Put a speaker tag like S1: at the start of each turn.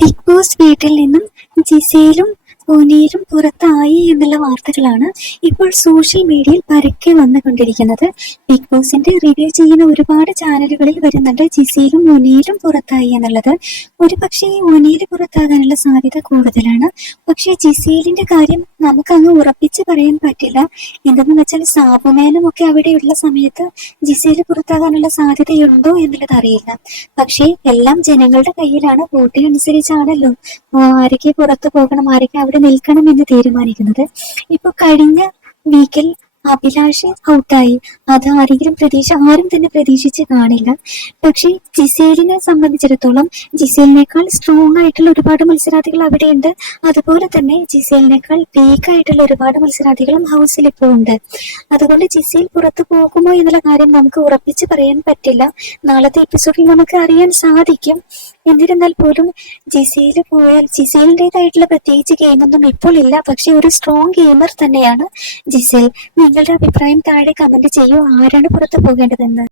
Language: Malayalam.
S1: ബിഗ് ബോസ് വീട്ടിൽ നിന്നും ജിസയിലും പൂനെയിലും പുറത്തായി. എന്നുള്ള വാർത്തകളാണ് ഇപ്പോൾ സോഷ്യൽ മീഡിയയിൽ പരക്കെ വന്നുകൊണ്ടിരിക്കുന്നത്. ബിഗ് ബോസിന്റെ റിവ്യൂ ചെയ്യുന്ന ഒരുപാട് ചാനലുകളിൽ വരുന്നുണ്ട് ജിസയിലും മുനയിലും പുറത്തായി എന്നുള്ളത്. ഒരു പക്ഷേ മുനയിൽ പുറത്താകാനുള്ള സാധ്യത കൂടുതലാണ്. പക്ഷേ ജിസയിലിന്റെ കാര്യം നമുക്ക് അങ്ങ് ഉറപ്പിച്ച് പറയാൻ പറ്റില്ല. എന്തെന്ന് വെച്ചാൽ സാബുമേനും ഒക്കെ അവിടെയുള്ള സമയത്ത് ജിസയിൽ പുറത്താകാനുള്ള സാധ്യതയുണ്ടോ എന്നുള്ളത് അറിയില്ല. പക്ഷേ എല്ലാം ജനങ്ങളുടെ കയ്യിലാണ്. വോട്ടിനനുസരിച്ചാണല്ലോ. ആരൊക്കെ പുറത്തു പോകണം ആരൊക്കെ അവിടെ നിൽക്കണം എന്ന് തീരുമാനിക്കുന്നത്. ഇപ്പൊ കഴിഞ്ഞ വീക്കിൽ അഭിലാഷ് ഔട്ടായി അത് ആരെങ്കിലും പ്രതീക്ഷ ആരും തന്നെ പ്രതീക്ഷിച്ച് കാണില്ല. പക്ഷേ ജിസേലിനെ സംബന്ധിച്ചിടത്തോളം ജിസേലിനേക്കാൾ സ്ട്രോങ് ആയിട്ടുള്ള ഒരുപാട് മത്സരാർത്ഥികൾ അവിടെയുണ്ട്. അതുപോലെ തന്നെ ജിസേലിനേക്കാൾ വീക്ക് ആയിട്ടുള്ള ഒരുപാട് മത്സരാർത്ഥികളും ഹൗസിൽ ഇപ്പോൾ ഉണ്ട്. അതുകൊണ്ട് ജിസേൽ പുറത്തു പോകുമോ എന്നുള്ള കാര്യം നമുക്ക് ഉറപ്പിച്ച് പറയാൻ പറ്റില്ല. നാളത്തെ എപ്പിസോഡിൽ നമുക്ക് അറിയാൻ സാധിക്കും. എന്നിരുന്നാൽ പോലും ജിസയിൽ പോയാൽ ജിസേലിന്റെതായിട്ടുള്ള പ്രത്യേകിച്ച് ഗെയിമൊന്നും ഇപ്പോൾ ഇല്ല. പക്ഷെ ഒരു സ്ട്രോങ് ഗെയിമർ തന്നെയാണ് ജിസേൽ. നിങ്ങളുടെ അഭിപ്രായം താഴെ കമന്റ് ചെയ്യൂ. ആരാണ് പുറത്തു പോകേണ്ടതെന്ന്?